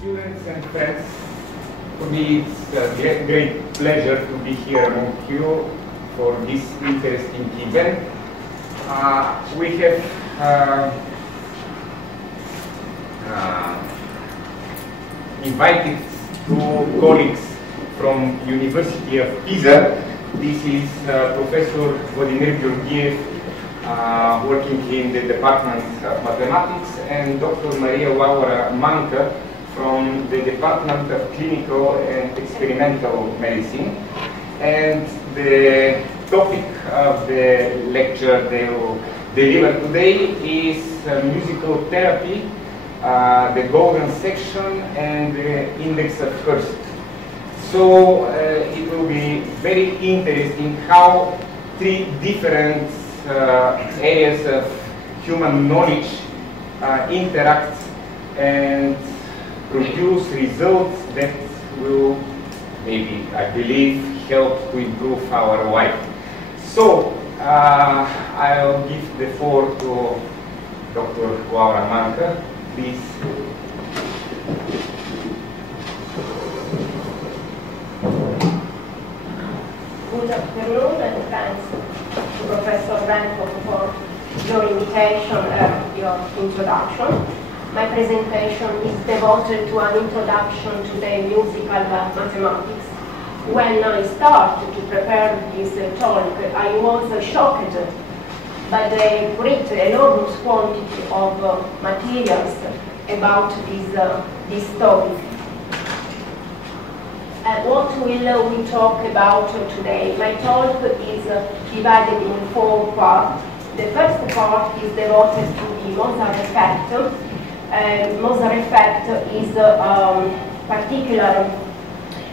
Students and friends, for me it's a great pleasure to be here among you for this interesting event. We have invited two colleagues from University of Pisa. This is Professor Vladimir Gеоргиев, working in the Department of Mathematics, and Dr. Мария Лаура Манка from the Department of Clinical and Experimental Medicine. And the topic of the lecture they will deliver today is musical therapy, the golden section, and the index of Hърст. So it will be very interesting how three different areas of human knowledge interact and produce results that will maybe, I believe, help to improve our life. So I'll give the floor to Dr. Laura Manka, please. Good afternoon, and thanks to Professor Manka for your invitation and your introduction. My presentation is devoted to an introduction to the musical mathematics. When I started to prepare this talk, I was shocked by the great, enormous quantity of materials about this topic. What will we talk about today? My talk is divided in four parts. The first part is devoted to the Mozart effect. Mozart effect is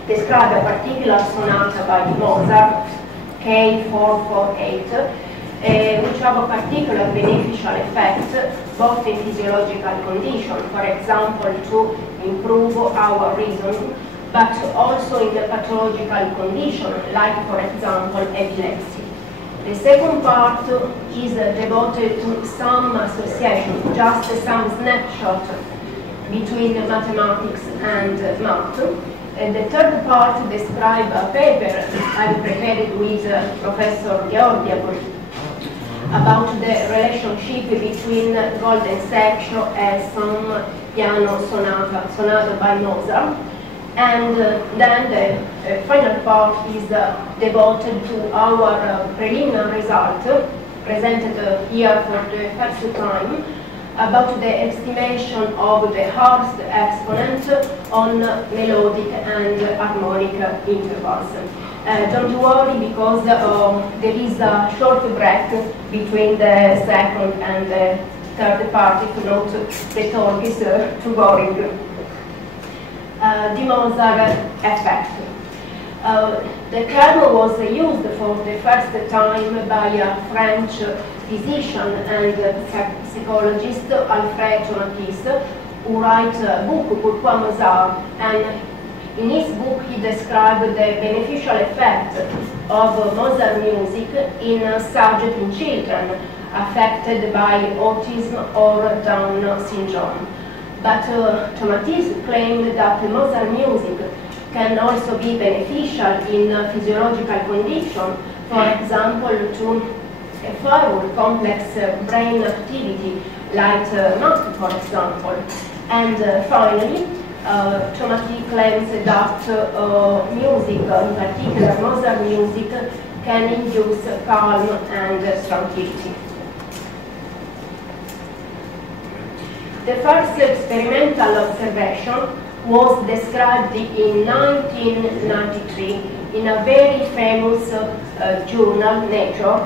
describe a particular sonata by Mozart, K448, which have a particular beneficial effect both in physiological conditions, for example, to improve our reasoning, but also in the pathological condition, like, for example, epilepsy. The second part is devoted to some association, just some snapshot between mathematics and math. And the third part describes a paper I prepared with Professor Gheorghieva about the relationship between golden section and some piano sonata by Mozart. And then the final part is devoted to our preliminary result, presented here for the first time, about the estimation of the Hърст exponent on melodic and harmonic intervals. Don't worry, because there is a short break between the second and the third part, if not the talk is too boring. The Mozart effect. The term was used for the first time by a French physician and psychologist, Alfred Matisse, who writes a book, Pourquoi Mozart, and in his book he described the beneficial effect of Mozart music in subject in children affected by autism or Down syndrome. But Matisse claimed that Mozart music can also be beneficial in physiological conditions, for example, to a firewall complex brain activity, like math, for example. And finally, Matisse claims that music, in particular Mozart music, can induce calm and tranquility. The first experimental observation was described in 1993 in a very famous journal, Nature,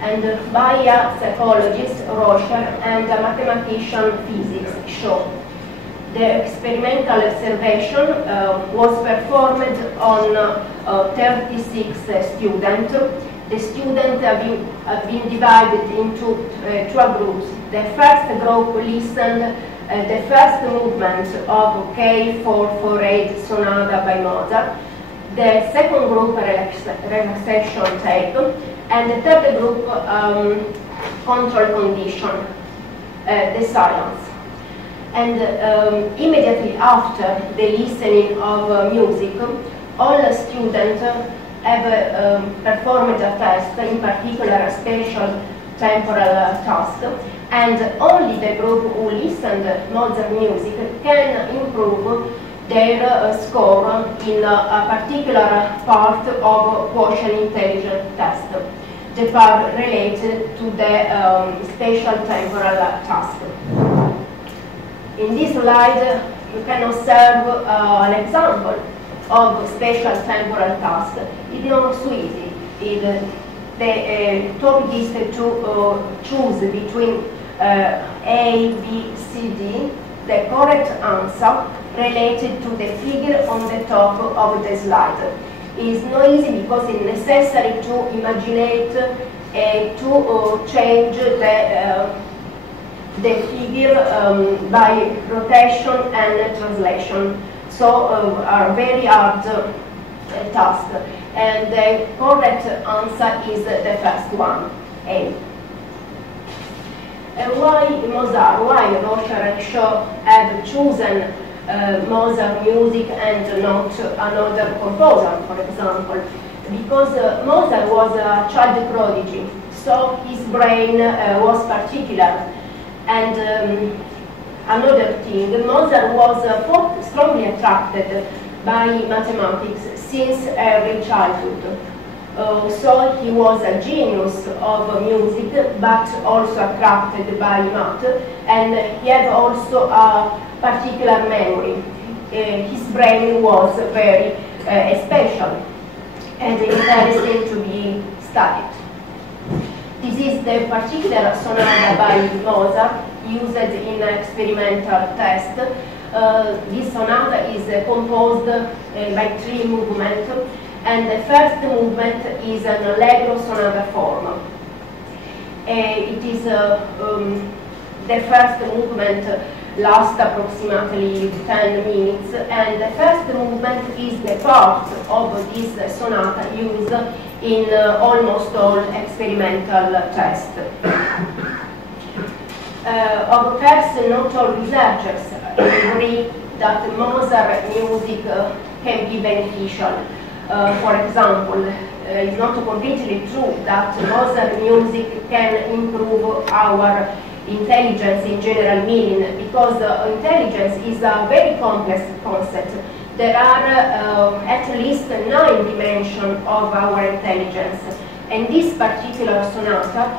and by a psychologist, Rocher, and a mathematician, physics, Shaw. The experimental observation was performed on 36 students. The students have been divided into two groups. The first group listened the first movement of K448 sonata by Mozart, the second group relaxation tape, and the third group control condition, the silence. And immediately after the listening of music, all the students have performed a test, in particular a special temporal task, and only the group who listened Mozart music can improve their score in a particular part of quotient intelligence test, the part related to the special temporal task. In this slide, you can observe an example of special temporal task. It's not so easy. The topic is to choose between A, B, C, D, the correct answer related to the figure on the top of the slide. It's not easy because it's necessary to imagine to change the figure by rotation and translation. So are very hard task. And the correct answer is the first one, A. Why Mozart? Why Rocher and Shaw have chosen Mozart music and not another composer, for example? Because Mozart was a child prodigy, so his brain was particular. And another thing, Mozart was strongly attracted by mathematics since early childhood. So he was a genius of music, but also attracted by math, and he had also a particular memory. His brain was very special and interesting to be studied. This is the particular sonata by Mozart used in experimental test. This sonata is composed by 3 movements, and the first movement is an allegro sonata form. It is the first movement lasts approximately 10 minutes, and the first movement is the part of this sonata used in almost all experimental tests. Of course, not all researchers agree that Mozart music can be beneficial. For example, it's not completely true that Mozart music can improve our intelligence in general meaning, because intelligence is a very complex concept. There are at least 9 dimensions of our intelligence, and this particular sonata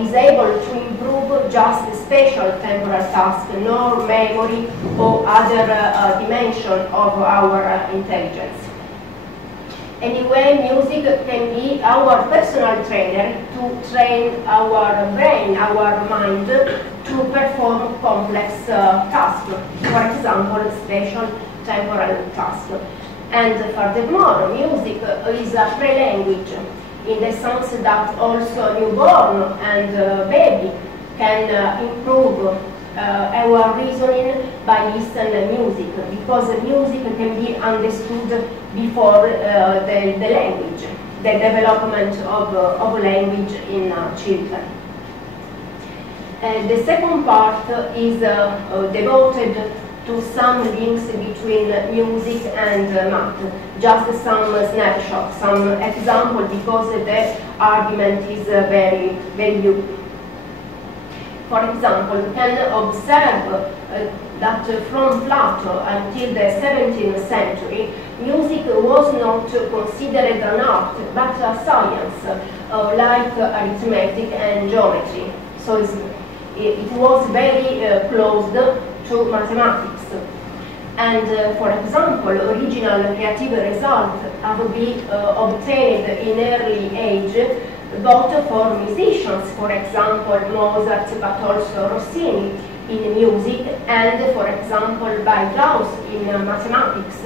is able to improve just spatial temporal tasks, nor memory or other dimension of our intelligence. Anyway, music can be our personal trainer to train our brain, our mind, to perform complex tasks, for example, spatial temporal tasks. And furthermore, music is a pre-language, in the sense that also newborn and baby can improve our reasoning by listening to music, because music can be understood before the language, the development of language in children. The second part is devoted to some links between music and math, just some snapshots, some example, because the argument is very huge. For example, we can observe that from Plato until the 17th century, music was not considered an art, but a science, like arithmetic and geometry. So it was very close to mathematics. And for example, original creative results have been obtained in early age, both for musicians, for example, Mozart, but also Rossini in music, and for example by Gauss in mathematics.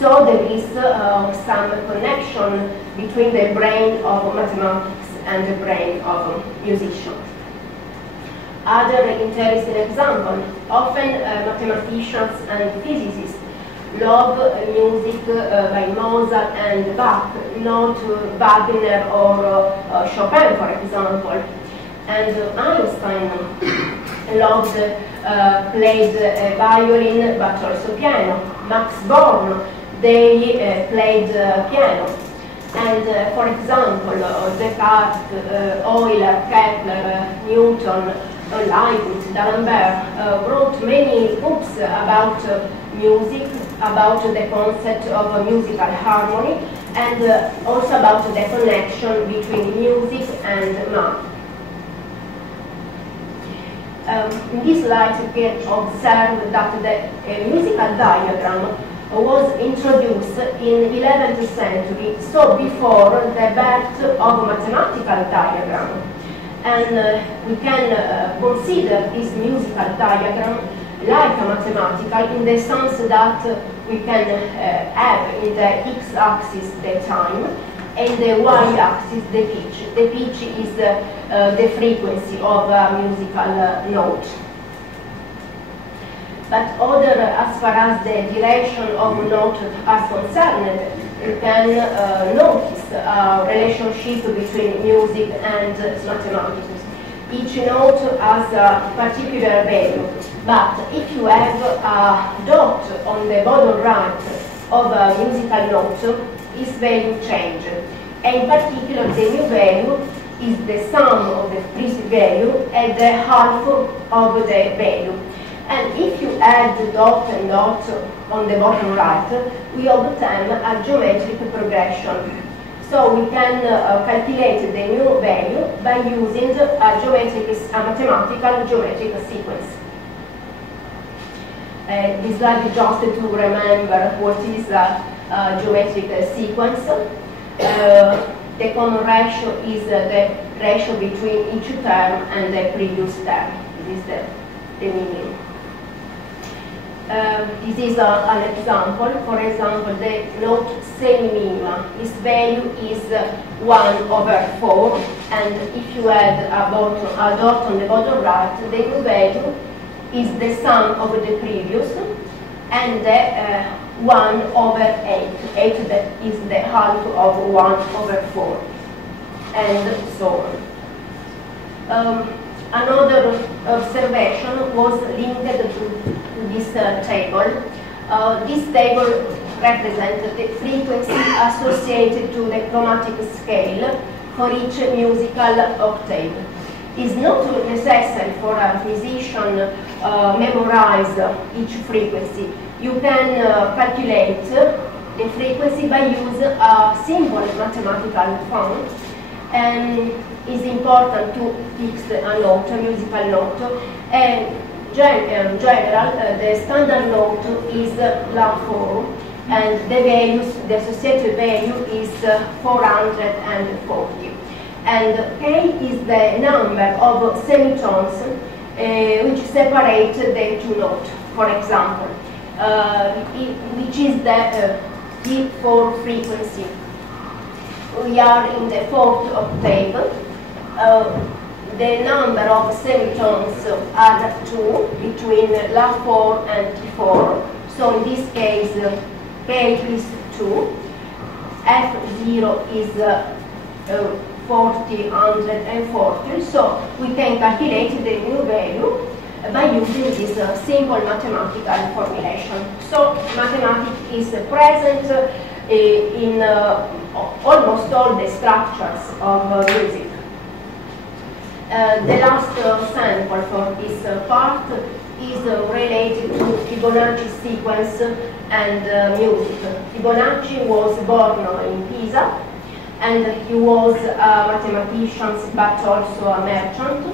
So there is some connection between the brain of mathematics and the brain of musicians. Other interesting example, often mathematicians and physicists love music by Mozart and Bach, not Wagner or Chopin, for example. And Einstein loved, played violin, but also piano. Max Born, they played piano. And for example, Descartes, Euler, Kepler, Newton, Leibniz, D'Alembert wrote many books about music, about the concept of musical harmony, and also about the connection between music and math. In this light, we can observe that the musical diagram was introduced in 11th century, so before the birth of mathematical diagram. And we can consider this musical diagram like a mathematical in the sense that we can have in the x-axis the time and the y-axis the pitch. The pitch is the frequency of a musical note. But as far as the duration of note is concerned, you can notice a relationship between music and mathematics. Each note has a particular value, but if you have a dot on the bottom right of a musical note, its value changes. And in particular, the new value is the sum of the previous value and the half of the value. And if you add dot and dot on the bottom right, we obtain a geometric progression. So we can calculate the new value by using a mathematical geometric sequence. This slide is just to remember what is a geometric sequence. The common ratio is the ratio between each term and the previous term. This is the meaning. This is an example. For example, the note semi-minima. Its value is 1/4, and if you add a dot on the bottom right, the new value is the sum of the previous, and the 1/8. 8 that is the half of 1/4, and so on. Another observation was linked to this table. This table represents the frequency associated to the chromatic scale for each musical octave. It's not necessary for a musician memorize each frequency. You can calculate the frequency by use a simple mathematical font. And it's important to fix a note, a musical note. And in general, the standard note is La4, and the associated value is 440. And K is the number of semitones which separate the two notes, for example, which is the D4 frequency. We are in the 4th octave. The number of semitones are 2 between La4 and T4. So in this case, K is 2, F0 is 440. So we can calculate the new value by using this simple mathematical formulation. So mathematics is present in almost all the structures of music. The last sample for this part is related to Fibonacci sequence and music. Fibonacci was born in Pisa, and he was a mathematician but also a merchant.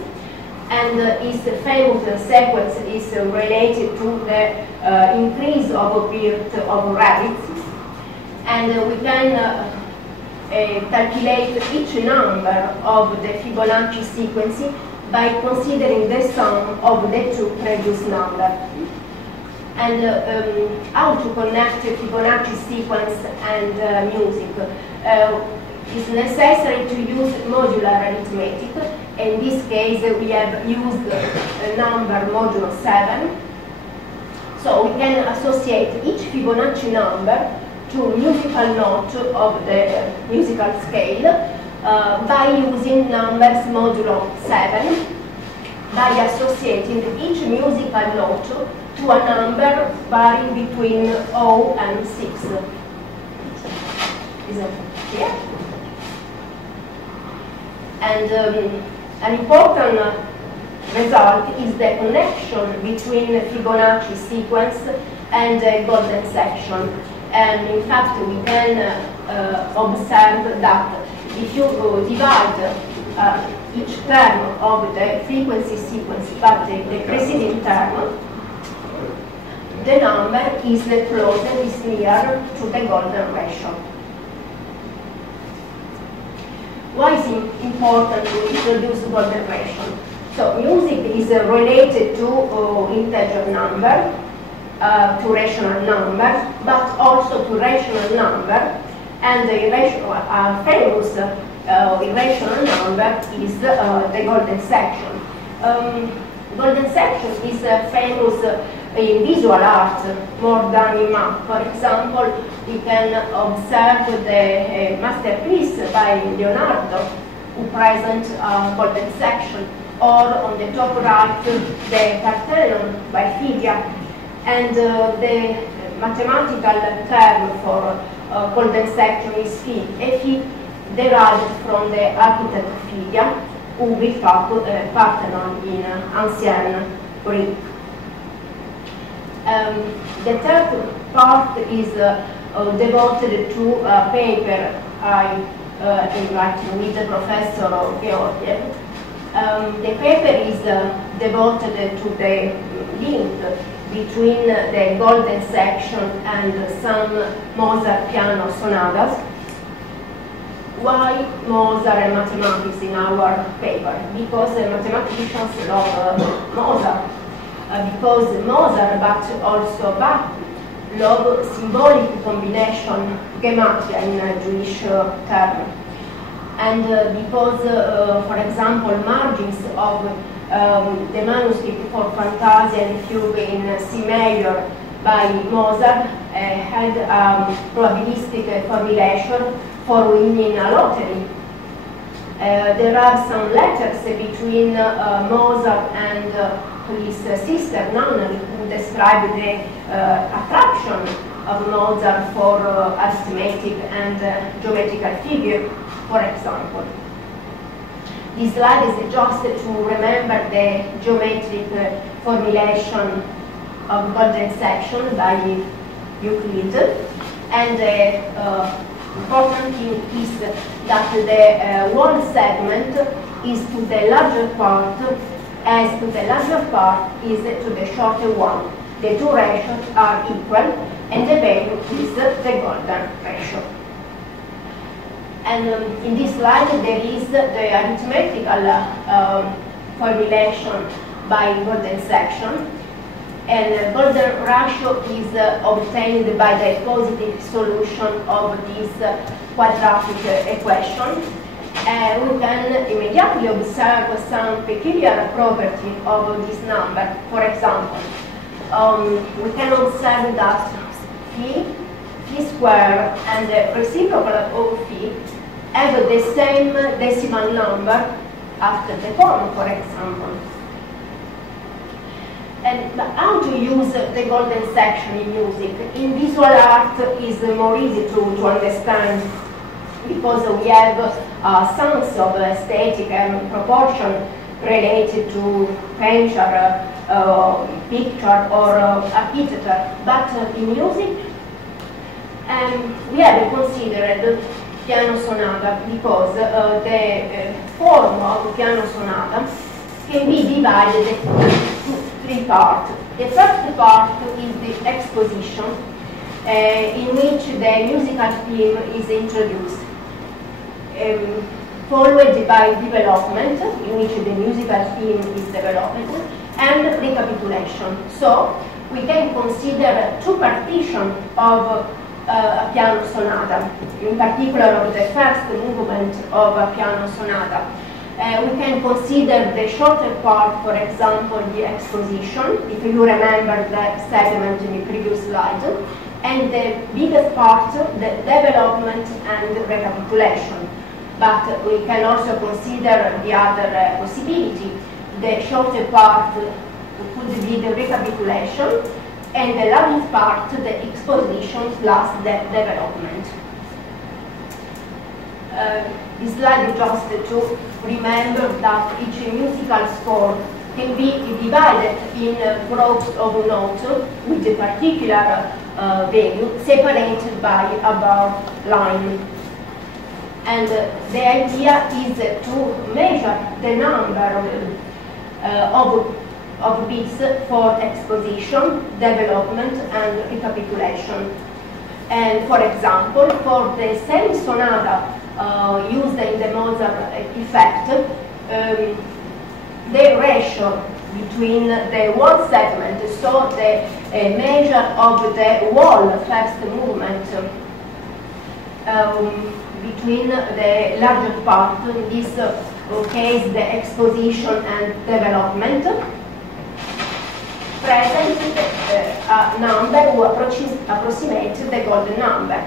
And his famous sequence is related to the increase of birth of rabbits. And we can calculate each number of the Fibonacci sequence by considering the sum of the two previous numbers. And how to connect Fibonacci sequence and music? It's necessary to use modular arithmetic. In this case, we have used number modulo 7. So we can associate each Fibonacci number to musical note of the musical scale by using numbers modulo 7, by associating each musical note to a number varying between 0 and 6. Is it clear? And an important result is the connection between the Fibonacci sequence and the golden section. And in fact, we can observe that if you divide each term of the frequency sequence by the preceding term, the number is closer, is near to the golden ratio. Why is it important to introduce golden ratio? So music is related to integer number, to rational number, but also to rational number, and the famous irrational number is the golden section. Golden section is famous in visual art more than in math. For example, we can observe the masterpiece by Leonardo, who presents a golden section, or on the top right, the Parthenon by Phidia. And the mathematical term for golden section is phi, a phi derived from the architect Phidia, who built up Parthenon in ancient Greek. The third part is devoted to a paper I writing with the Professor Gheorghiev. The paper is devoted to the link between the golden section and some Mozart piano sonatas. Why Mozart and mathematics in our paper? Because mathematicians love Mozart. Because Mozart, but also Bach, love symbolic combination, gematria in Jewish term. And because, for example, margins of the manuscript for Fantasia and Fugue in C major by Mozart had a probabilistic formulation for winning a lottery. There are some letters between Mozart and his sister Nanneli, who described the attraction of Mozart for arithmetic and geometrical figure, for example. This slide is just to remember the geometric formulation of golden section by Euclid, and the important thing is that the one segment is to the larger part, as to the larger part is to the shorter one. The two ratios are equal, and the value is the golden ratio. And in this slide there is the arithmetical formulation by golden section, and golden ratio is obtained by the positive solution of this quadratic equation. We can immediately observe some peculiar property of this number. For example, we can observe that phi square and the reciprocal of phi have the same decimal number after the comma, for example. And how to use the golden section in music? In visual art is more easy to understand, because we have a sense of aesthetic and proportion related to painter, picture, or architecture. But in music, we have considered piano sonata because the form of piano sonata can be divided into three parts. The first part is the exposition, in which the musical theme is introduced, followed by development, in which the musical theme is developed, and recapitulation. So we can consider two partitions of a piano sonata, in particular of the first movement of a piano sonata. We can consider the shorter part, for example, the exposition, if you remember that segment in the previous slide, and the biggest part, the development and recapitulation. but we can also consider the other possibility. The shorter part could be the recapitulation, and the last part, the exposition plus the development. This slide is just to remember that each musical score can be divided in groups of notes with a particular value separated by a bar line. And the idea is to measure the number of bits for exposition, development, and recapitulation. And for example, for the semi-sonata used in the Mozart effect, the ratio between the wall segment, so the measure of the wall first movement between the larger part, in this case the exposition and development, present a number who approximates the golden number.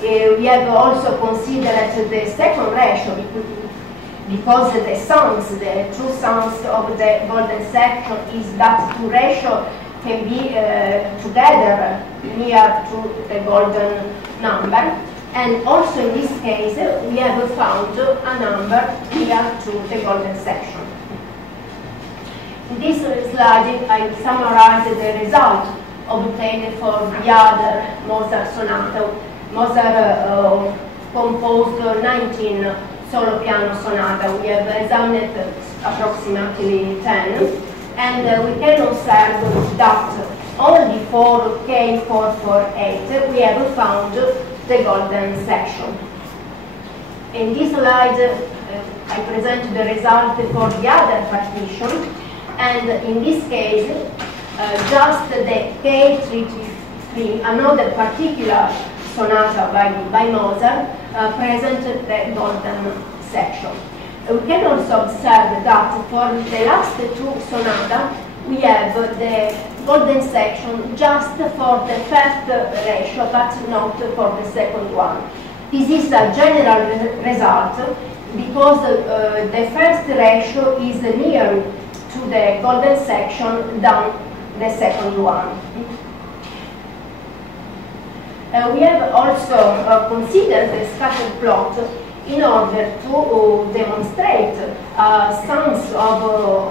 We have also considered the second ratio because the sums, the true sums of the golden section is that two ratio can be together near to the golden number. And also in this case, we have found a number near to the golden section. In this slide, I summarize the result obtained for the other Mozart sonata. Mozart composed 19 solo piano sonata. We have examined approximately 10, and we can observe that only for K448 we have found the golden section. In this slide, I present the result for the other partition, and in this case, just the K333, another particular sonata by Mozart, presented the golden section. We can also observe that for the last two sonatas, we have the golden section just for the first ratio, but not for the second one. This is a general result because the first ratio is nearer to the golden section than the second one. We have also considered the scatter plot in order to demonstrate sums of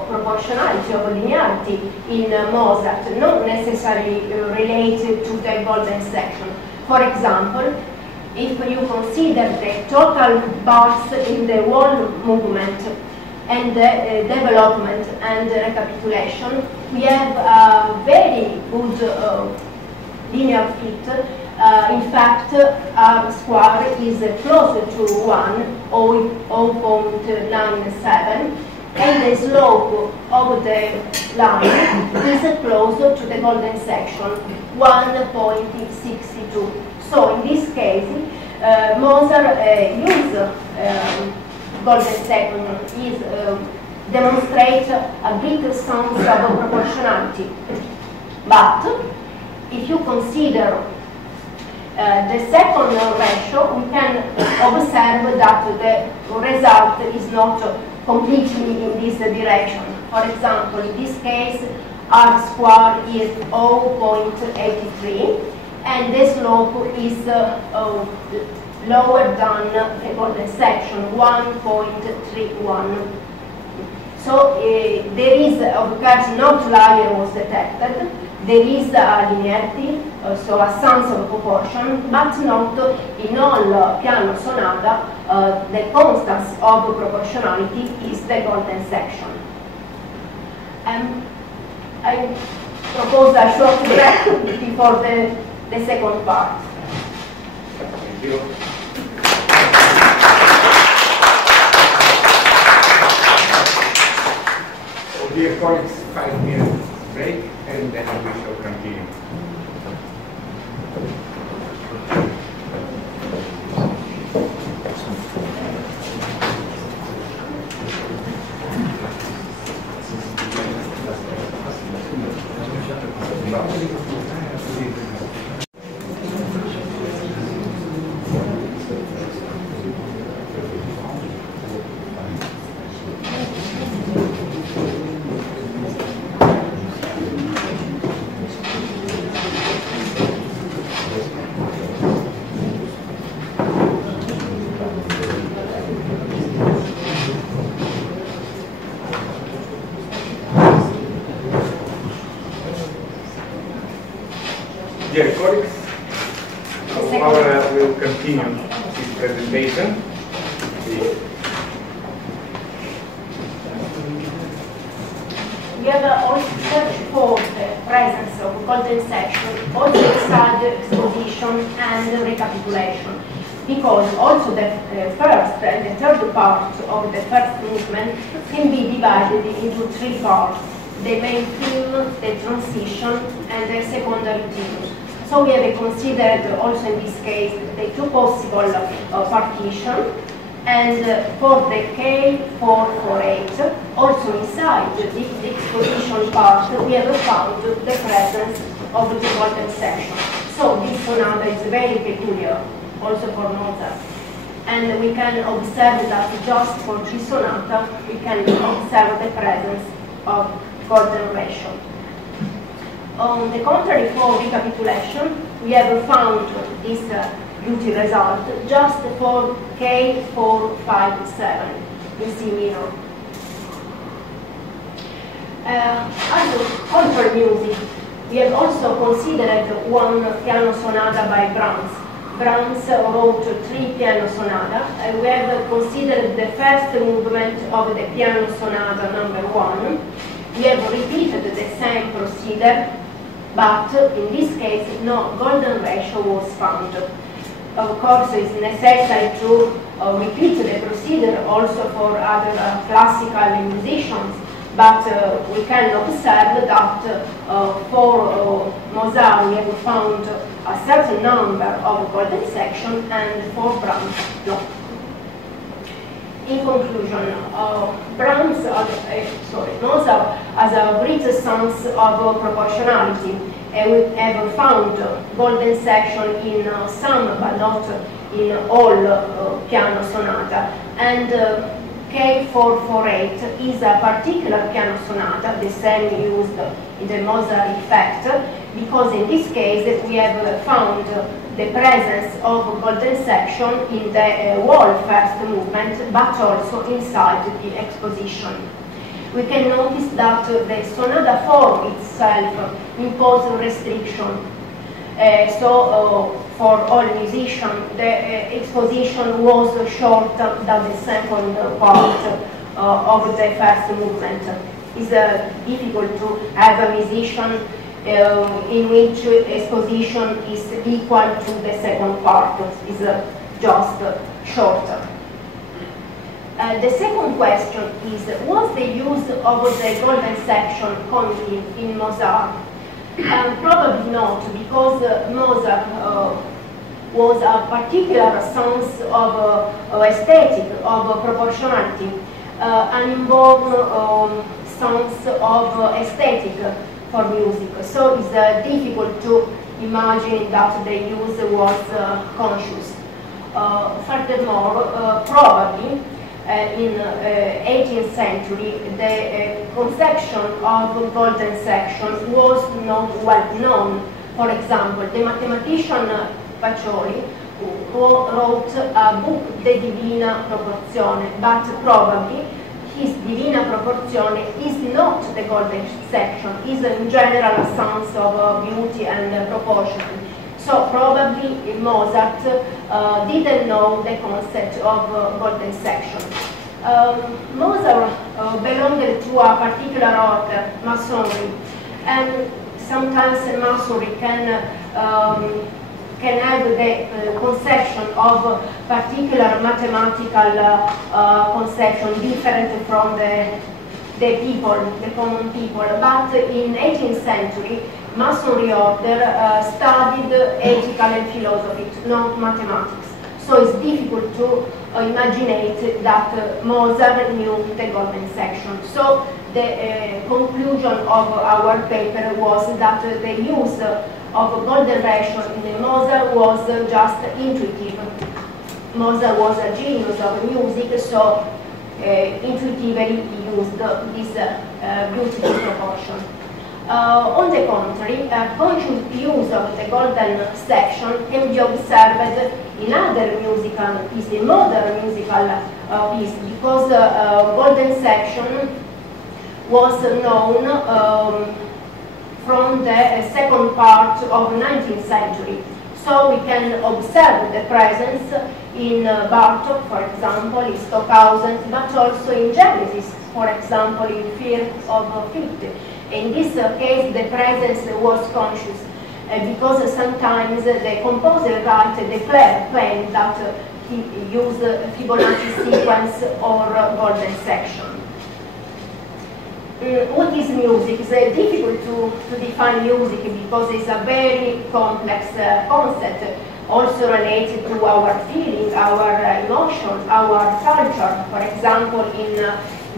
proportionality, of linearity in Mozart, not necessarily related to the golden section. For example, if you consider the total bars in the wall movement and the development and recapitulation, we have a very good linear fit. In fact, R square is closer to 1, 0.97, and the slope of the line is closer to the golden section, 1.62. So in this case, Mozart used golden section is demonstrate a big sense of proportionality. But if you consider the second ratio, we can observe that the result is not completely in this direction. For example, in this case, R square is 0.83, and the slope is lower than the golden section, 1.31. So there is, of course, no outlier was detected. There is a linearity, so a sense of proportion, but not in all piano sonata the constants of proportionality is the golden section. I propose a short break before the second part. Thank you. So dear colleagues, 5 minutes break, and then we shall continue. Dear colleagues, Laura will continue his presentation. Please. We have also searched for the presence of golden section also inside the exposition and recapitulation, because also the first and the third part of the first movement can be divided into three parts: the main theme, the transition, and the secondary themes. So we have considered also in this case the two possible partitions. And for the K448, also inside the exposition part, we have found the presence of the golden section. So this sonata is very peculiar, also for Mozart. And we can observe that just for this sonata, we can observe the presence of golden ratio. On the contrary, for recapitulation, we have found this beauty result just for K457 in C minor. As contrary music, we have also considered one piano sonata by Brahms. Brahms wrote 3 piano sonata, and we have considered the first movement of the piano sonata number 1. We have repeated the same procedure, but in this case no golden ratio was found. Of course, it's necessary to repeat the procedure also for other classical musicians, but we can observe that for Mozart we have found a certain number of golden sections, and for Brahms, no. In conclusion, Mozart has a great sense of proportionality. We have found golden section in some, but not in all piano sonata. And K448 is a particular piano sonata, the same used in the Mozart effect, because in this case we have found the presence of golden section in the whole first movement, but also inside the exposition. We can notice that the sonata form itself imposes restriction. For all musicians, the exposition was shorter than the second part of the first movement. It's difficult to have a musician in which exposition is equal to the second part. It's just shorter. The second question is, was the use of the golden section common in Mozart? Probably not, because Mozart was a particular sense of aesthetic, of proportionality, an inborn sense of aesthetic for music. So it's difficult to imagine that the use was conscious. Furthermore, probably in 18th century, the conception of golden section was not well known. For example, the mathematician Pacioli wrote a book, De Divina Proporzione, but probably his Divina Proporzione is not the golden section, is in general a sense of beauty and proportion. So probably Mozart didn't know the concept of golden section. Mozart belonged to a particular order, Masonry, and sometimes Masonry can have the conception of particular mathematical conception different from the people, the common people. But in 18th century, Masonry order studied ethical and philosophy, not mathematics. So it's difficult to imagine that Mozart knew the golden section. So the conclusion of our paper was that the use of golden ratio in the Mozart was just intuitive. Mozart was a genius of music, so intuitively used this beautiful proportion. On the contrary, conscious use of the golden section can be observed in other musical pieces, in modern musical pieces, because golden section was known from the second part of the 19th century. So we can observe the presence in Bartok, for example, in Stockhausen, but also in Genesis, for example, in Fear of Fifth. In this case, the presence was conscious, because sometimes the composer claimed that he used Fibonacci sequence or golden section. What is music? It's difficult to define music because it's a very complex concept, also related to our feeling, our emotions, our culture. For example, in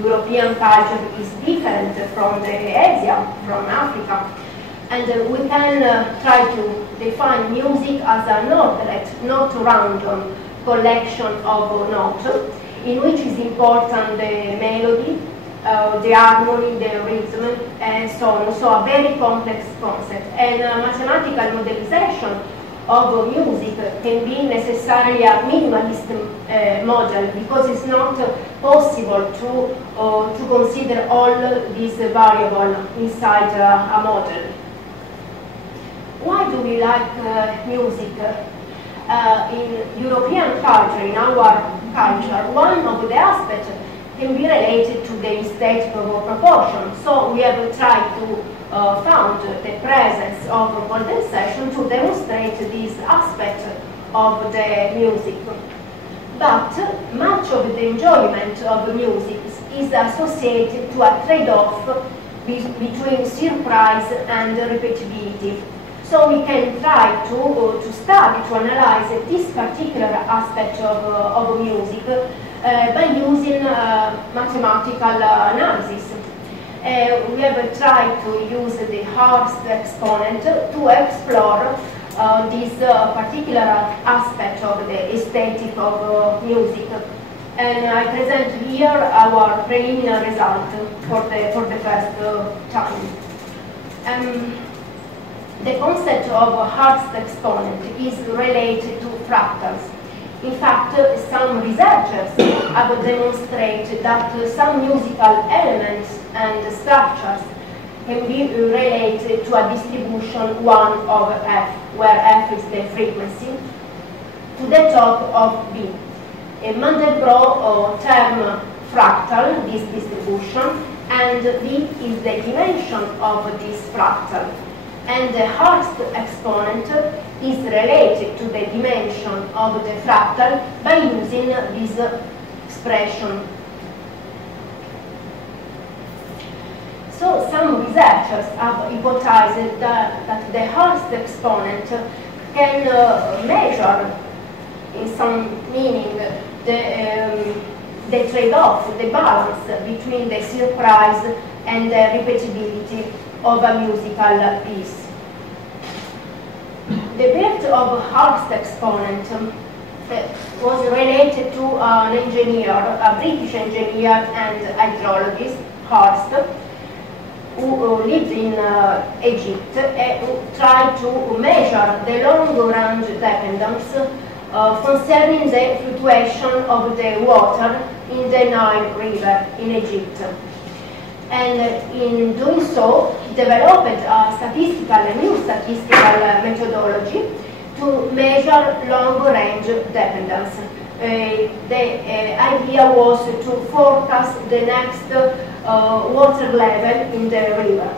European culture is different from the Asia, from Africa. And we can try to define music as a notelet, not random collection of notes, in which is important the melody, the harmony, the rhythm, and so on. So a very complex concept. And mathematical modelization of music can be necessarily a minimalist model, because it's not possible to consider all these variables inside a model. Why do we like music? In European culture, in our culture, one of the aspects can be related to the aesthetic proportion. So we have tried to found the presence of condensation to demonstrate this aspect of the music. But much of the enjoyment of music is associated to a trade-off between surprise and repeatability. So we can try to study, to analyze this particular aspect of music by using mathematical analysis. We have tried to use the Hërst exponent to explore this particular aspect of the aesthetic of music. And I present here our preliminary result for the first time. The concept of Hërst exponent is related to fractals. In fact, some researchers have demonstrated that some musical elements and structures can be related to a distribution 1 over f, where f is the frequency, to the top of B. Mandelbrot term fractal this distribution, and B is the dimension of this fractal. And the Hërst exponent is related to the dimension of the fractal by using this expression. So some researchers have hypothesized that the Hërst exponent can measure, in some meaning, the trade-off, the balance between the surprise and the repeatability of a musical piece. The birth of Hërst exponent was related to an engineer, a British engineer and hydrologist, Hërst, who lived in Egypt and who tried to measure the long-range dependence concerning the fluctuation of the water in the Nile River in Egypt. And in doing so, he developed a new statistical methodology to measure long-range dependence. The idea was to forecast the next water level in the river.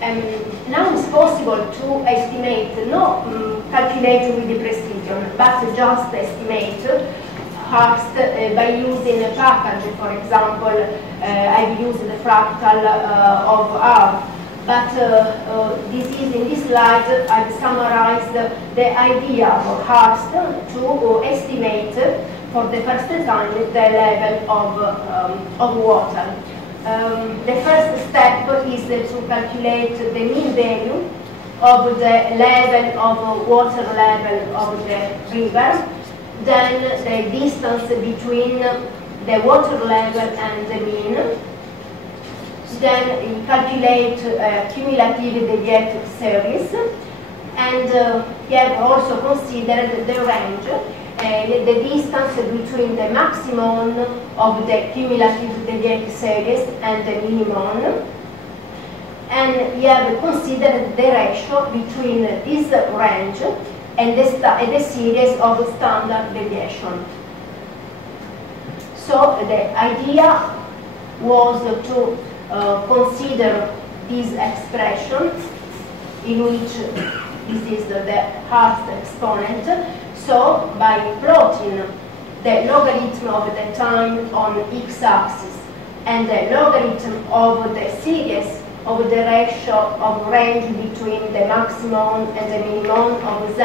And now it's possible to estimate, not calculate with the precision, but just estimate Hërst by using a package. For example, I've used the fractal of R. But in this slide, I've summarized the idea of Hërst to estimate for the first time the level of water. The first step is to calculate the mean value of the level of water level of the river, then the distance between the water level and the mean, then you calculate cumulative deviated series, and you have also considered the range, the distance between the maximum of the cumulative deviated series and the minimum, and you have considered the ratio between this range and the series of standard deviation. So the idea was to consider this expression in which this is the Hërst exponent. So by plotting the logarithm of the time on x-axis and the logarithm of the series of the ratio of range between the maximum and the minimum of z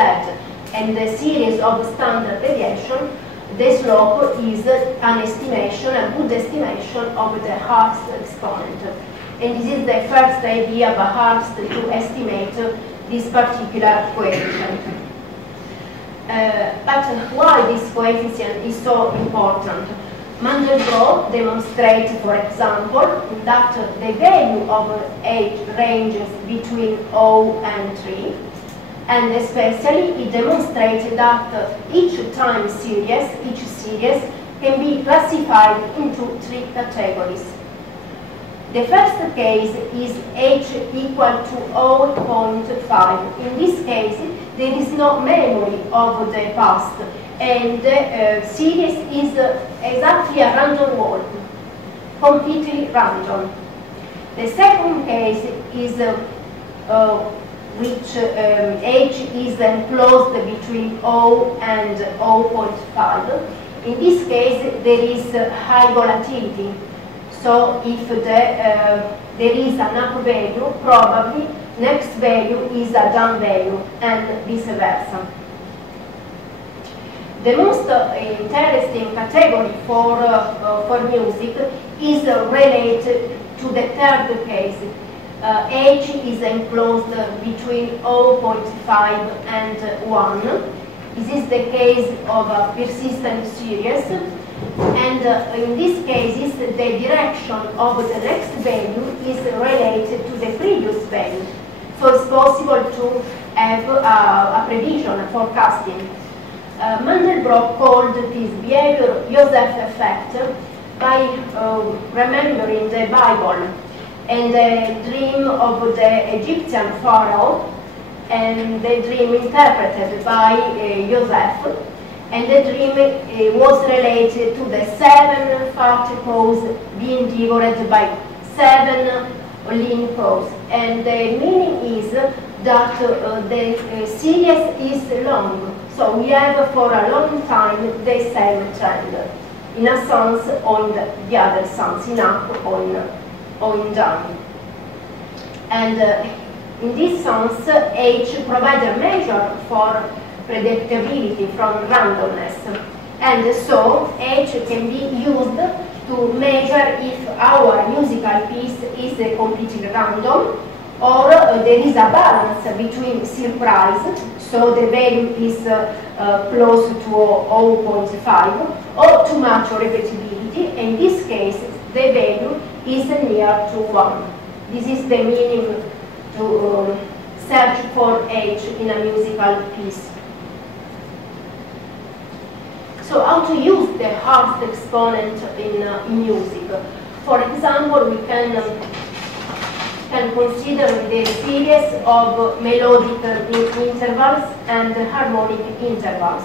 and the series of standard deviation, the slope is an estimation, a good estimation of the Hërst exponent. And this is the first idea by Hërst to estimate this particular coefficient. But why this coefficient is so important? Mandelbrot demonstrates, for example, that the value of H ranges between 0 and 3, and especially it demonstrates that each series can be classified into 3 categories. The first case is H equal to 0.5. In this case, there is no memory of the past, and the series is exactly a random walk, completely random. The second case is which H is enclosed between 0 and 0.5. In this case, there is high volatility. So if there is an up value, probably next value is a down value, and vice versa. The most interesting category for music is related to the third case. H is enclosed between 0.5 and 1. This is the case of a persistent series. And in these cases, the direction of the next value is related to the previous value. So it's possible to have a prediction, a forecasting. Mandelbrot called this behavior Joseph effect by remembering the Bible and the dream of the Egyptian pharaoh, and the dream interpreted by Joseph. And the dream was related to the 7 fat cows being devoured by 7 lean cows. And the meaning is that the series is long. So we have for a long time the same trend, in a sense or in the other sense, in up or in down. And in this sense, H provides a measure for predictability from randomness. And so H can be used to measure if our musical piece is completely random, or there is a balance between surprise, so the value is close to 0.5, or too much repeatability. In this case, the value is near to 1. This is the meaning to search for H in a musical piece. So how to use the Hërst exponent in music? For example, we can consider the series of melodic intervals and harmonic intervals.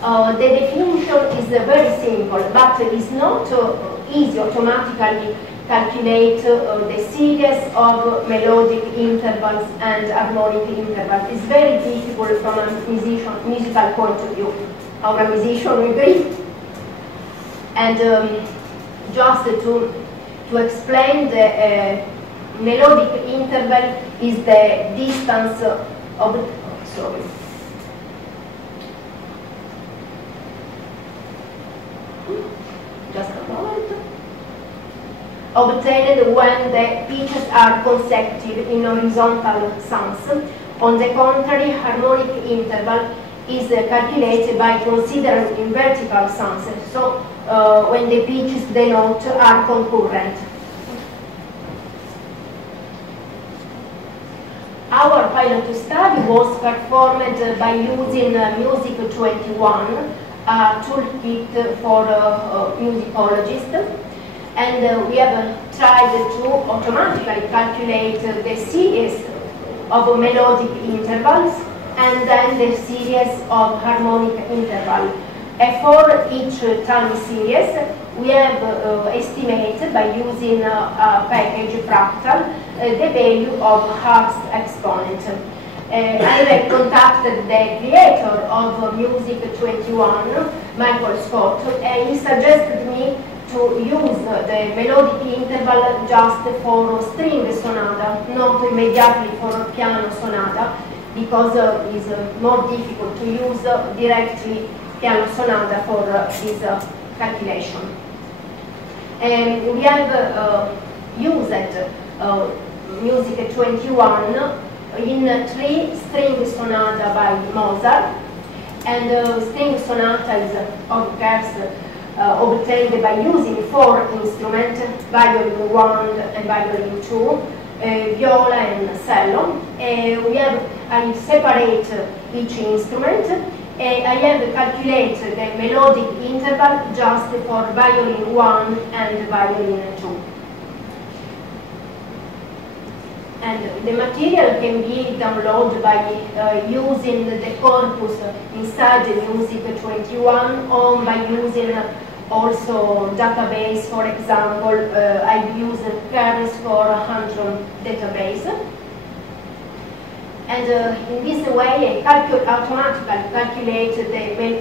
The definition is very simple, but it's not easy automatically calculate the series of melodic intervals and harmonic intervals. It's very difficult from a musical point of view. Our musician will agree. And just to explain, the melodic interval is the distance of, just a moment, obtained when the pitches are consecutive in horizontal sense. On the contrary, harmonic interval is calculated by considering in vertical sense, so when the pitches denote are concurrent. Our pilot study was performed by using Music 21, a toolkit for musicologists. And we have tried to automatically calculate the series of melodic intervals and then the series of harmonic intervals. And for each time series, we have estimated by using a package fractal the value of Hürst exponent. I have contacted the creator of Music 21, Michael Scott, and he suggested me to use the melodic interval just for string sonata, not immediately for piano sonata, because it's more difficult to use directly piano sonata for this calculation. And we have used Music 21 in 3 string sonata by Mozart, and string sonata is of course obtained by using 4 instruments, violin 1 and violin 2, viola and cello. I separate each instrument, and I have calculated the melodic interval just for violin 1 and violin 2. And the material can be downloaded by using the corpus inside the Music 21, or by using also database. For example, I use Hürst for 100 database. And in this way, I automatically calculate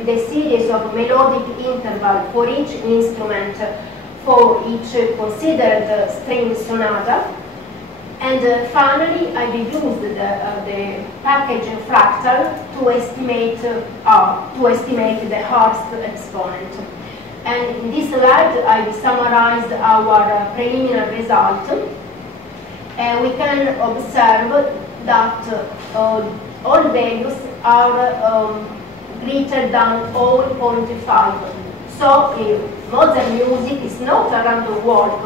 the series of melodic interval for each instrument for each considered string sonata. And finally, I will use the package fractal to estimate the Hürst exponent. And in this slide, I will summarize our preliminary result. And we can observe that all values are greater than 0.5. So Mozart music is not a random walk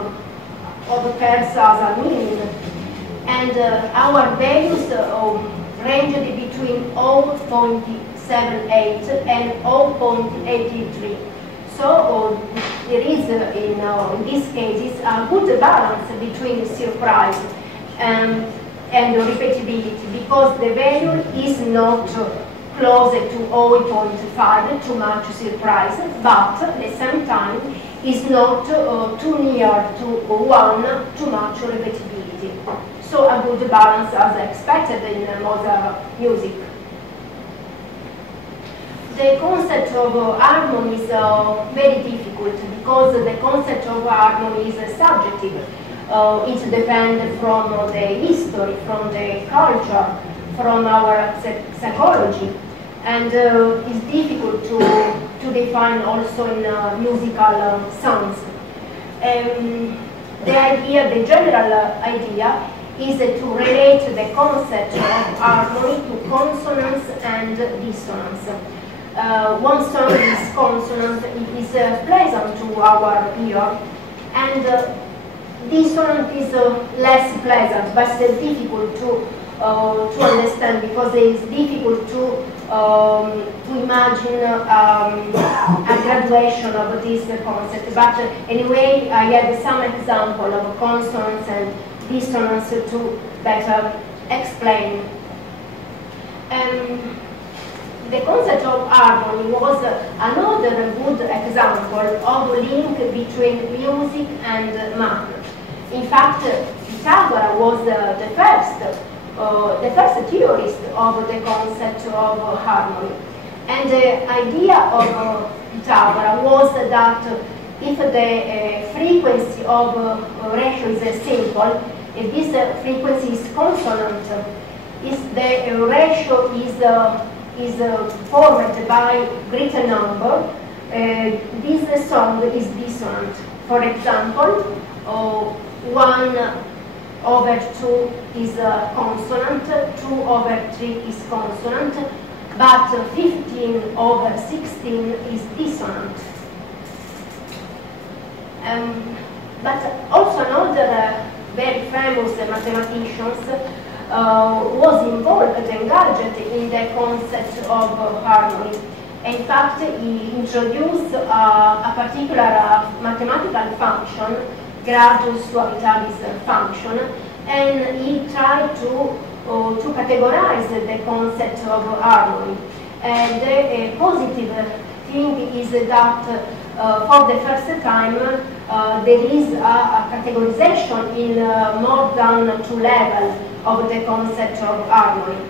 of pairs as a mean. And our values ranged between 0.78 and 0.83. So there is, in these cases, a good balance between surprise and repeatability, because the value is not closer to 0.5, too much surprise, but at the same time is not too near to 1, too much repeatability. So a good balance as expected in Mozart music. The concept of harmony is very difficult, because the concept of harmony is subjective. It depends from the history, from the culture, from our psychology, and it's difficult to define also in musical sense. The general idea is to relate the concept of harmony to consonance and dissonance. One song is consonant, it is pleasant to our ear, and dissonant is less pleasant, but difficult to understand, because it is difficult to imagine a graduation of this concept. But anyway, I have some example of consonance and dissonance to better explain. The concept of harmony was another good example of a link between music and math. In fact, Pythagoras was the first theorist of the concept of harmony. And the idea of Pythagoras was that if the frequency of ratio is simple, if this frequency is consonant, if the ratio is formed by greater number, this song is dissonant. For example, 1/2 is consonant, 2/3 is consonant, but 15/16 is dissonant. But also another very famous mathematicians was involved, engaged in the concept of harmony. In fact, he introduced a particular mathematical function gradus suavitatis function, and he tried to categorize the concept of harmony. And the positive thing is that for the first time there is a categorization in more than 2 levels of the concept of harmony.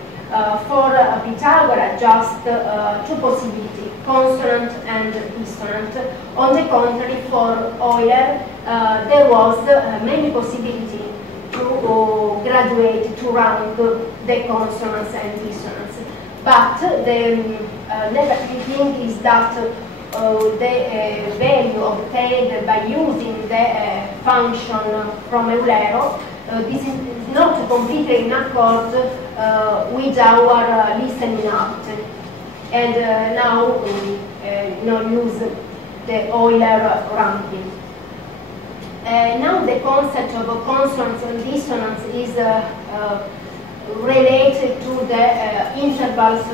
For Pythagoras, just 2 possibilities, consonant and dissonant. On the contrary, for Euler, there was many possibilities to graduate, to rank the consonants and dissonance. But the negative thing is that the value obtained by using the function from Eulero, this is not completely in accord with our listening art. And now we use the Euler ranking. Now the concept of consonance and dissonance is related to the intervals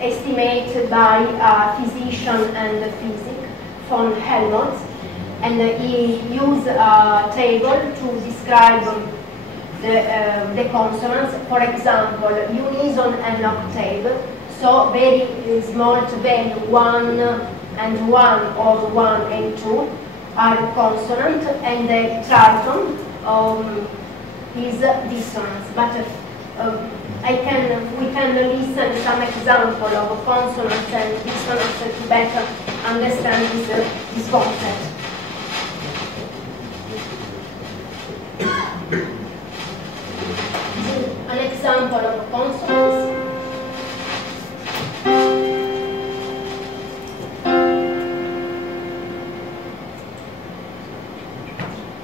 estimated by a physician and physicist, von Helmholtz, and he used a table to describe the consonants. For example, unison and octave, so very small value 1 and 1 or 1 and 2 are consonant, and the triton is dissonance. But we can listen some example of consonants and dissonance to better understand this concept. An example of consonants.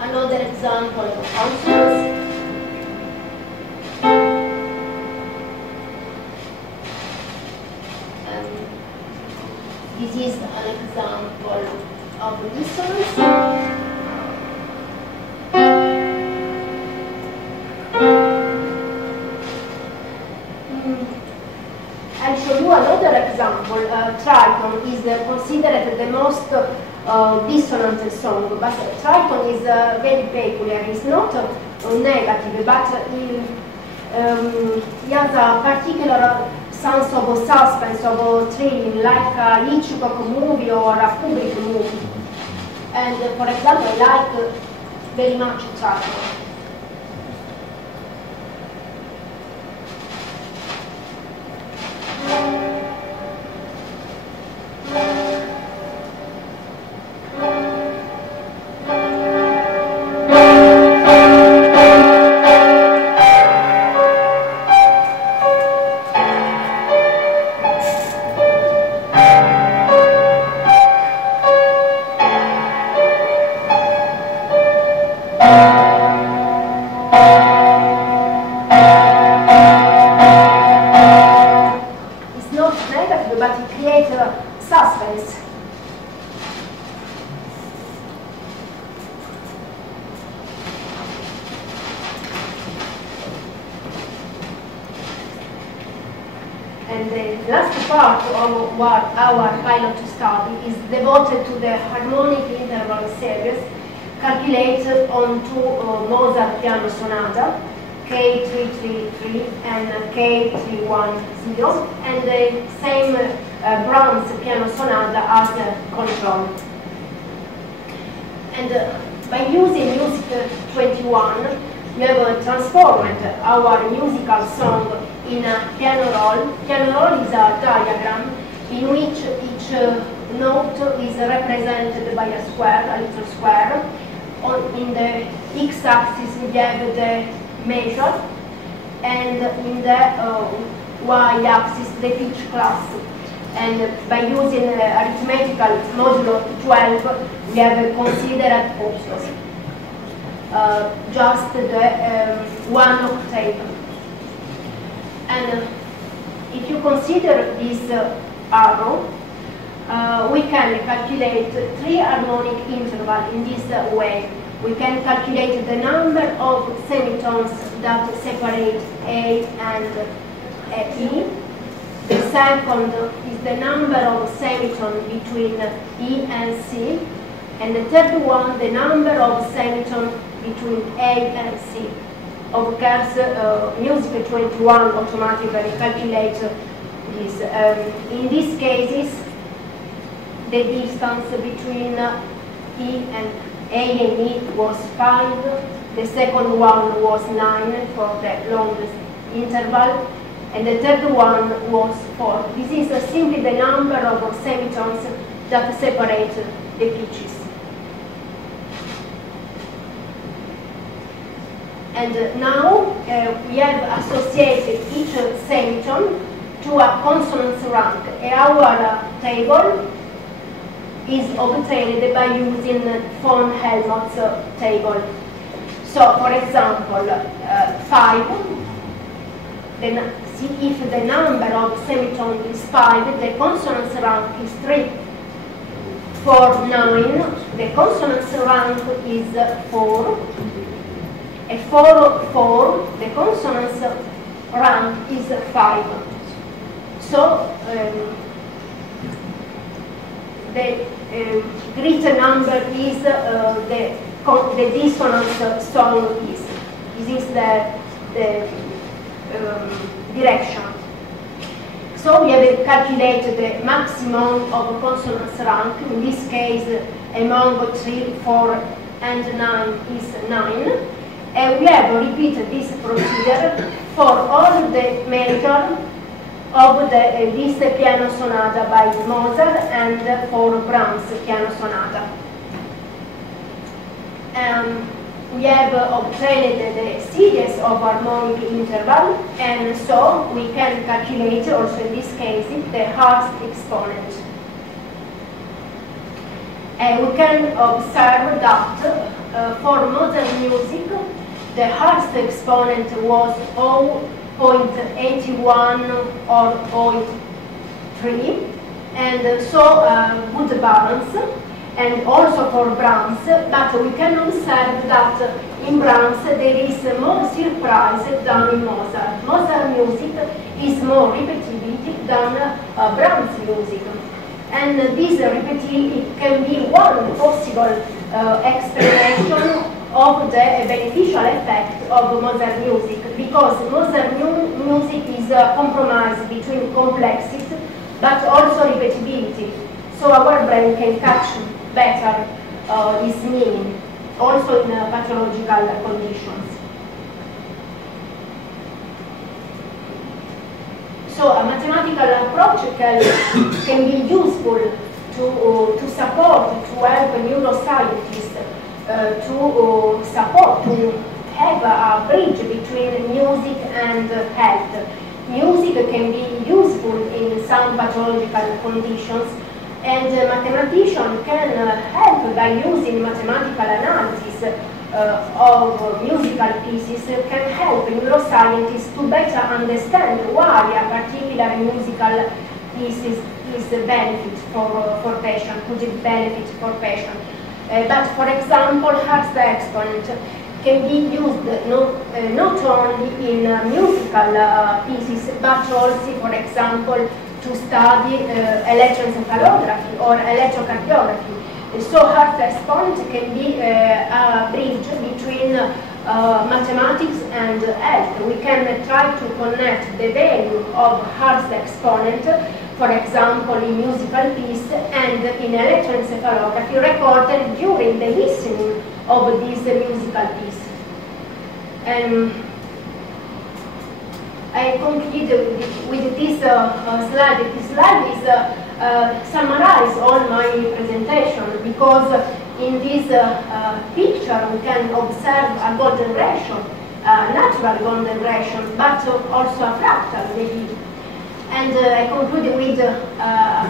Another example of consonants. This is an example of dissonance. I'll show you another example. Triton is considered the most dissonant song, but triton is very peculiar. It's not negative, but he has a particular sense of suspense, of thrilling, like a Hitchcock movie or a Kubrick movie. And for example, I like very much triton. And the last part of our pilot study is devoted to the harmonic interval series calculated on 2 Mozart piano sonata, K333 and K310, and the same Brahms piano sonata as control. And by using Music 21, we have transformed our musical song in a piano roll. Piano roll is a diagram in which each note is represented by a square, a little square. In the x-axis we have the measure, and in the y-axis the pitch class. And by using arithmetical modulo 12, we have considered also just the 1 octave. And if you consider this arrow, we can calculate 3 harmonic intervals in this way. We can calculate the number of semitones that separate A and E. The second is the number of semitones between E and C. And the third one, the number of semitones between A and C. Of course, music 21 automatically calculates this. In these cases, the distance between E and A and E was 5. The second one was 9 for the longest interval, and the third one was 4. This is simply the number of semitones that separate the pitches. And now we have associated each semitone to a consonance rank. Our table is obtained by using von Helmholtz table. So, for example, 5, if the number of semitones is 5, the consonance rank is 3. For 9, the consonance rank is 4. And for 4, the consonance rank is 5. So, the greater number is the dissonance song is. This is the direction. So we have calculated the maximum of consonance rank. In this case, among 3, 4, and 9 is 9. And we have repeated this procedure for all the major of this piano sonata by Mozart and for Brahms piano sonata. We have obtained the series of harmonic interval, and so we can calculate also in this case the Hürst exponent. And we can observe that for Mozart music, the Hürst exponent was 0.81 or 0.3, and so good balance. And also for Brahms, but we can observe that in Brahms there is more surprise than in Mozart. Mozart music is more repetitive than Brahms music. And this repetitivity can be one possible explanation of the beneficial effect of Mozart music, because Mozart music is a compromise between complexity but also repetitivity. So our brain can catch better this meaning, also in pathological conditions. So a mathematical approach can be useful to support, to help neuroscientists to support, to have a bridge between music and health. Music can be useful in some pathological conditions, and mathematicians can help by using mathematical analysis of musical pieces, can help neuroscientists to better understand why a particular musical piece is benefit for patient, could it benefit for patient. But for example, Hürst exponent can be used not only in musical pieces, but also, for example, to study electroencephalography or electrocardiography. So Hürst exponent can be a bridge between mathematics and health. We can try to connect the value of Hürst exponent, for example, in musical piece and in electroencephalography recorded during the listening of this musical piece. I conclude with this slide. This slide is summarize all my presentation, because in this picture we can observe a golden ratio, a natural golden ratio, but also a fractal maybe. And I conclude with a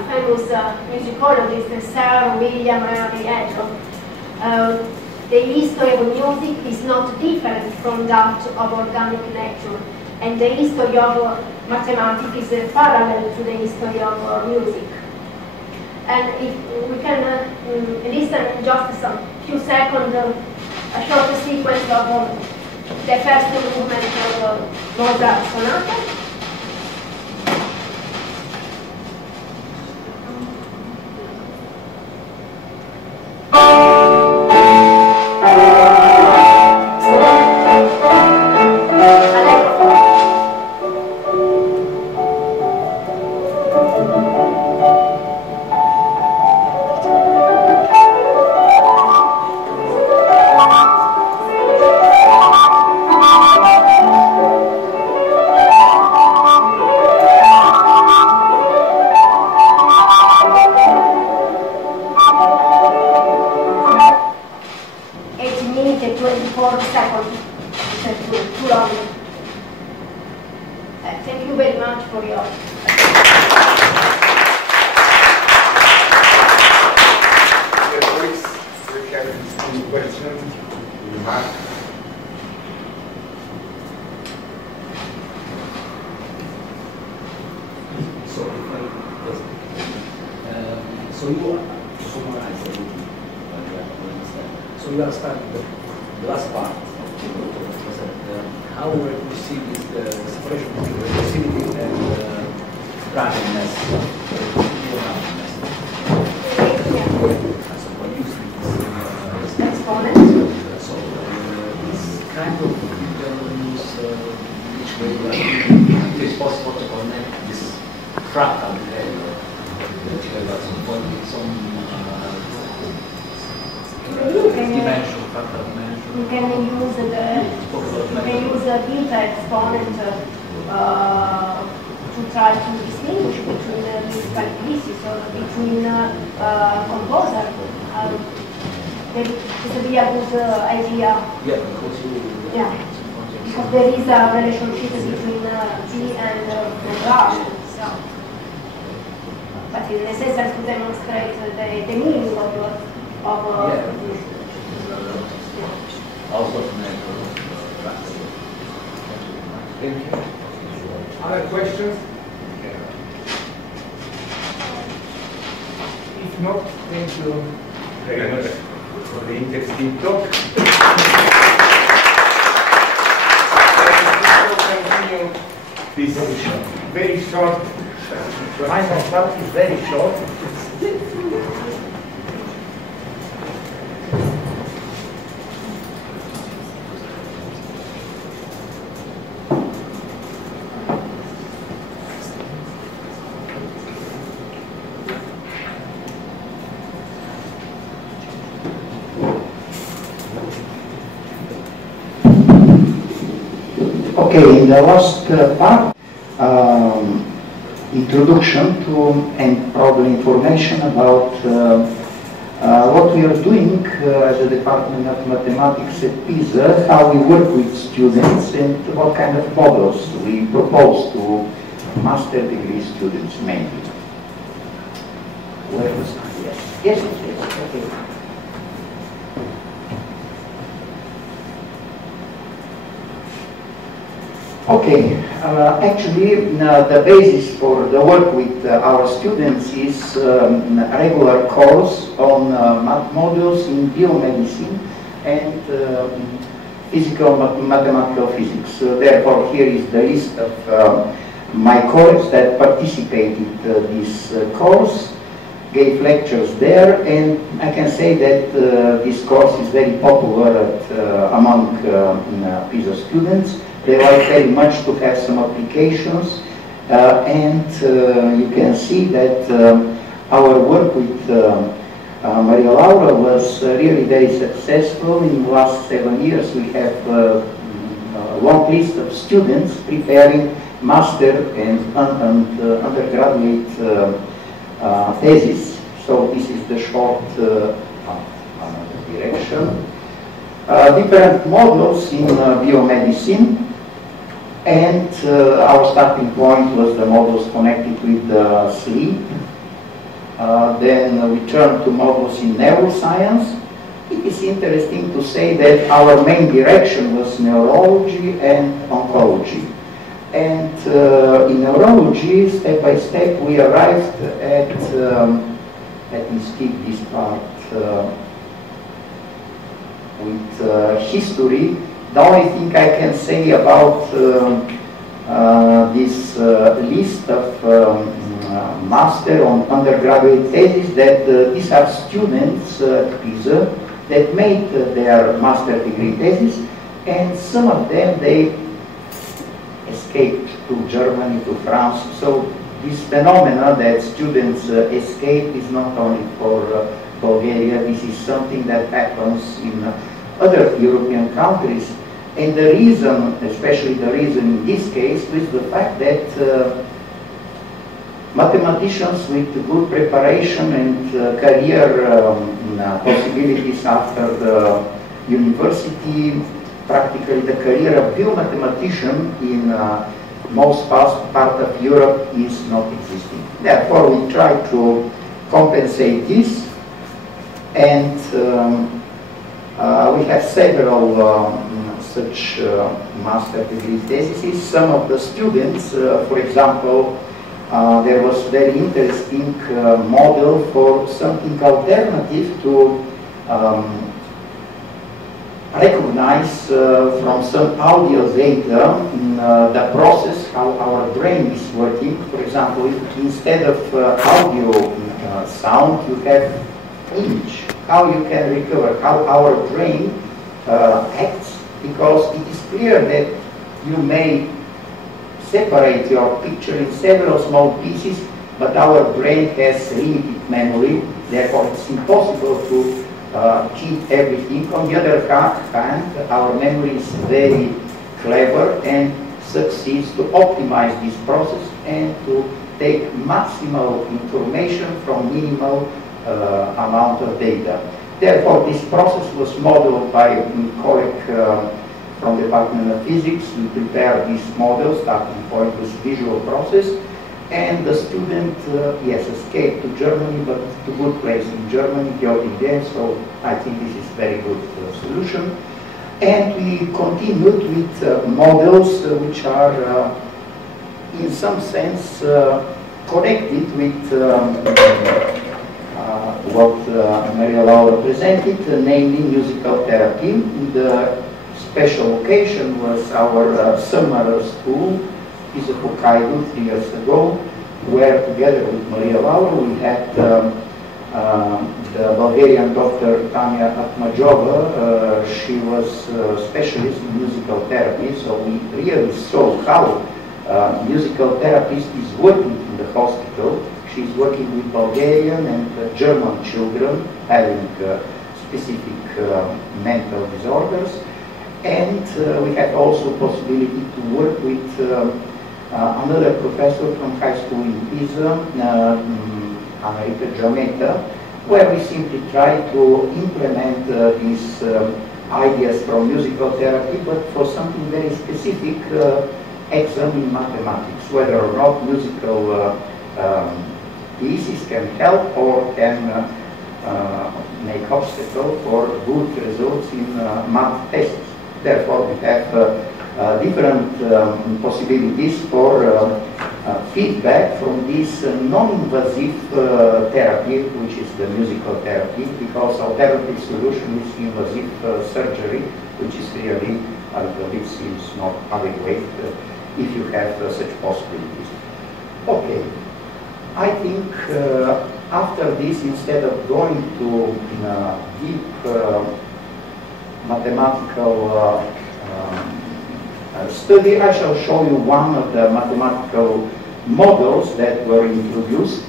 famous musicologist, Sir William Rietto. The history of music is not different from that of organic nature, and the history of mathematics is parallel to the history of music. And if we can listen just some few seconds, a short sequence of the first movement of Mozart sonata. too long. Thank you very much for your question, remark. So, so you are, to summarize a little, so you are starting the last part of the how we see this the separation between recursivity and randomness. So what you see is exponent. So this kind of terms which way it is possible to connect this fractal behavior that you have at some point with some dimension, fractal dimension. You can use the delta exponent to try to distinguish between the musical pieces or between composer. This would be a good idea. Yeah, because you. Yeah, because there is a relationship between G and R. So. But it's necessary to demonstrate the meaning of Also Thank you. Other questions? If not, thank you very much for the interesting talk. Continue this very short. The final part is very short. Okay, in the last part, introduction to and probably information about what we are doing at the Department of Mathematics at Pisa, how we work with students, and what kind of models we propose to master degree students mainly. Where was I? Yes. Yes, yes, okay. Okay, actually the basis for the work with our students is a regular course on math modules in biomedicine and mathematical physics. Therefore, here is the list of my colleagues that participated in this course, gave lectures there, and I can say that this course is very popular among Pisa students. They like very much to have some applications, and you can see that our work with Maria Laura was really very successful. In the last 7 years we have a long list of students preparing master and undergraduate thesis. So this is the short direction. Different models in biomedicine. And our starting point was the models connected with sleep. Then we turned to models in neuroscience. It is interesting to say that our main direction was neurology and oncology. And in neurology, step by step, we arrived at, let me skip this part, with history. The only thing I can say about this list of master on undergraduate thesis that these are students at Pisa that made their master degree thesis, and some of them they escaped to Germany, to France. So this phenomena that students escape is not only for Bulgaria. This is something that happens in other European countries, and the reason, especially the reason in this case, is the fact that mathematicians with good preparation and career possibilities after the university practically the career of biomathematician in most part of Europe is not existing. Therefore, we try to compensate this, and we have several such master degree theses. Some of the students, for example, there was very interesting model for something alternative to recognize from some audio data the process how our brain is working. For example, if instead of audio sound you have image, how you can recover, how our brain acts, because it is clear that you may separate your picture in several small pieces, but our brain has limited memory, therefore it's impossible to keep everything. On the other hand, our memory is very clever and succeeds to optimize this process and to take maximal information from minimal amount of data. Therefore, this process was modeled by a colleague from the Department of Physics. We prepared this model, starting point was visual process, and the student, yes, escaped to Germany, but to good place in Germany, Göttingen, so I think this is very good solution. And we continued with models which are in some sense connected with what Maria Laura presented, namely musical therapy. The special occasion was our summer school, Pizza 3 years ago, where together with Maria Laura we had the Bulgarian doctor Tanya Atmajova. She was a specialist in musical therapy, so we really saw how musical therapist is working in the hospital. She's working with Bulgarian and German children having specific mental disorders. And we had also possibility to work with another professor from high school in Pisa, America Giametta, where we simply try to implement these ideas from musical therapy, but for something very specific, exam in mathematics, whether or not musical pieces can help or can make obstacle for good results in math tests. Therefore, we have different possibilities for feedback from this non-invasive therapy, which is the musical therapy, because alternative solution is invasive surgery, which is really a little bit seems not adequate if you have such possibilities. Okay. I think after this, instead of going to deep mathematical study, I shall show you one of the mathematical models that were introduced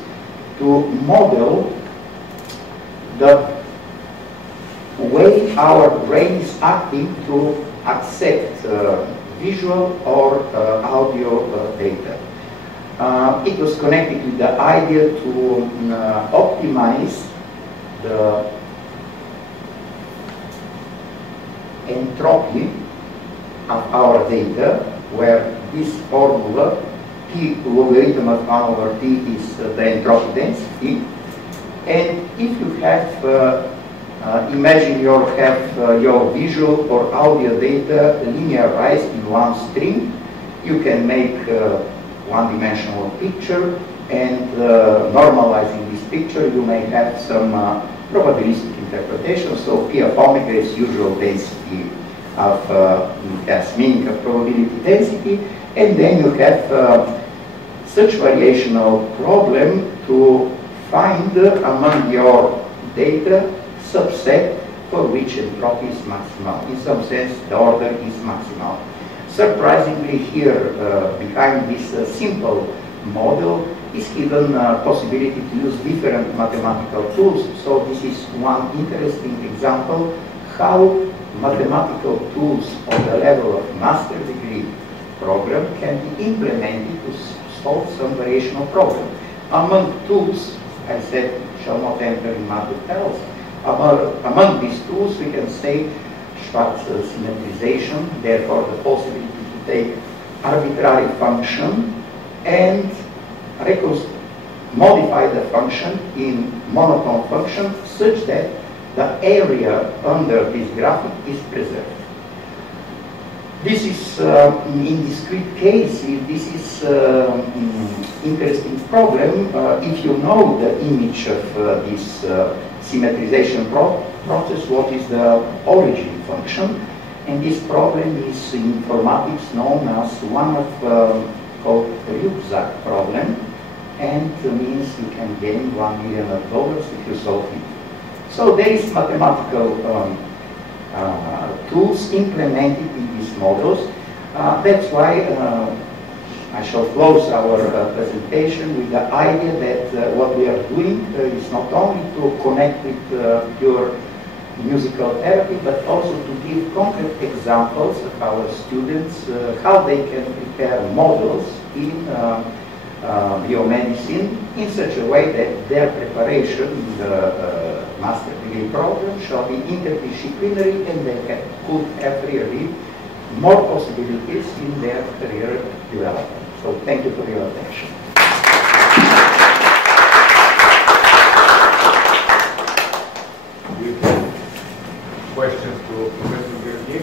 to model the way our brain is acting to accept visual or audio data. It was connected with the idea to optimize the entropy of our data, where this formula, P logarithm of 1 over T, is the entropy density. And if you have, imagine you have your visual or audio data linearized in one string, you can make one-dimensional picture, and normalizing this picture you may have some probabilistic interpretation. So P of omega is usual density of has meaning of probability density, and then you have such variational problem to find among your data subset for which entropy is maximal. In some sense the order is maximal. Surprisingly, here behind this simple model is hidden possibility to use different mathematical tools. So this is one interesting example how mathematical tools on the level of master degree program can be implemented to solve some variational problem. Among tools, I said, shall not enter in math details. Among these tools, we can say Schwarz symmetrization, therefore the possibility to take arbitrary function and modify the function in monotone function such that the area under this graphic is preserved. This is, in discrete cases, this is interesting problem if you know the image of this symmetrization process, what is the origin function, and this problem is in informatics known as one of called rucksack problem, and means you can gain $1 million if you solve it. So there is mathematical tools implemented in these models. That's why I shall close our presentation with the idea that what we are doing is not only to connect with pure musical therapy, but also to give concrete examples of our students how they can prepare models in biomedicine in such a way that their preparation in the master degree program shall be interdisciplinary and they could have really more possibilities in their career development. So thank you for your attention. Questions to Professor Gheorghiu?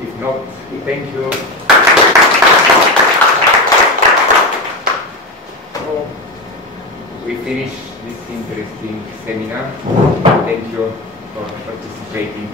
If not, thank you. So we finish this interesting seminar. Thank you for participating.